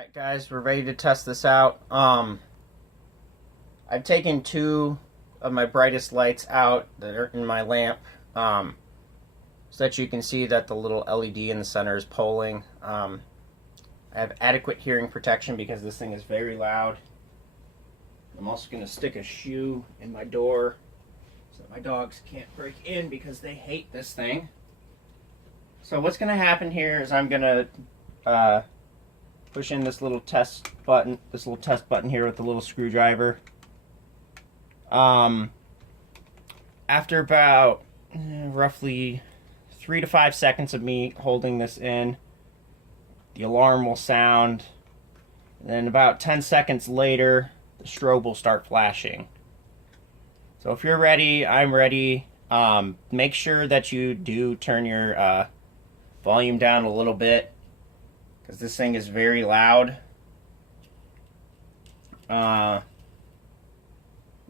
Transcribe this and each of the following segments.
Alright guys, we're ready to test this out. I've taken two of my brightest lights out that are in my lamp so that you can see that the little LED in the center is polling. I have adequate hearing protection because this thing is very loud. I'm also going to stick a shoe in my door so that my dogs can't break in because they hate this thing. So what's going to happen here is I'm going to push in this little test button here with the little screwdriver. After about roughly 3 to 5 seconds of me holding this in, the alarm will sound. And then about 10 seconds later, the strobe will start flashing. So if you're ready, I'm ready. Make sure that you do turn your volume down a little bit, because this thing is very loud. We'll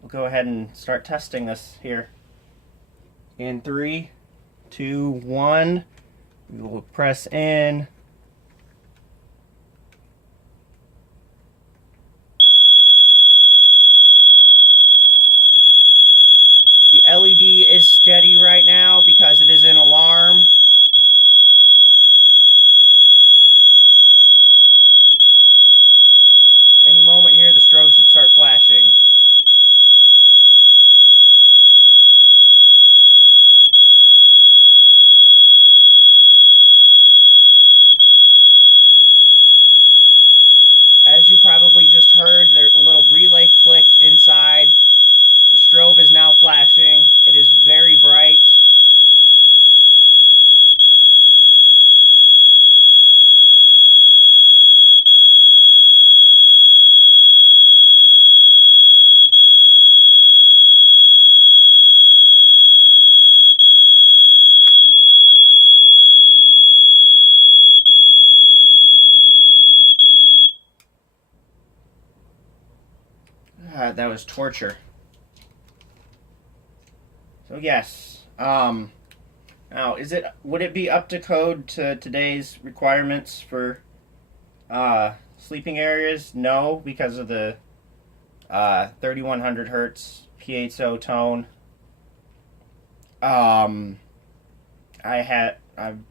go ahead and start testing this here. In 3, 2, 1, we will press in. The LED is steady right now because it is an alarm. Any moment here, the strobe should start flashing. As you probably just heard, a little relay clicked inside. The strobe is now flashing. It is very bright. That was torture. So yes, now would it be up to code to today's requirements for sleeping areas? No, because of the 3100 hertz piezo tone. I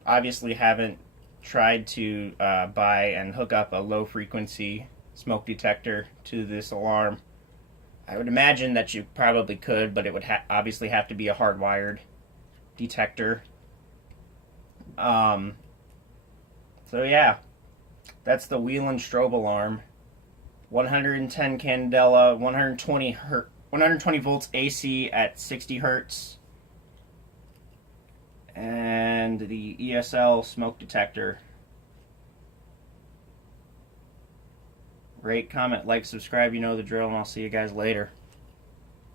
obviously haven't tried to buy and hook up a low frequency smoke detector to this alarm. I would imagine that you probably could, but it would obviously have to be a hardwired detector. So yeah, that's the Whelen Strobe-Alarm. 110 candela, 120 volts AC at 60 hertz, and the ESL smoke detector. Rate, comment, like, subscribe, you know the drill, and I'll see you guys later.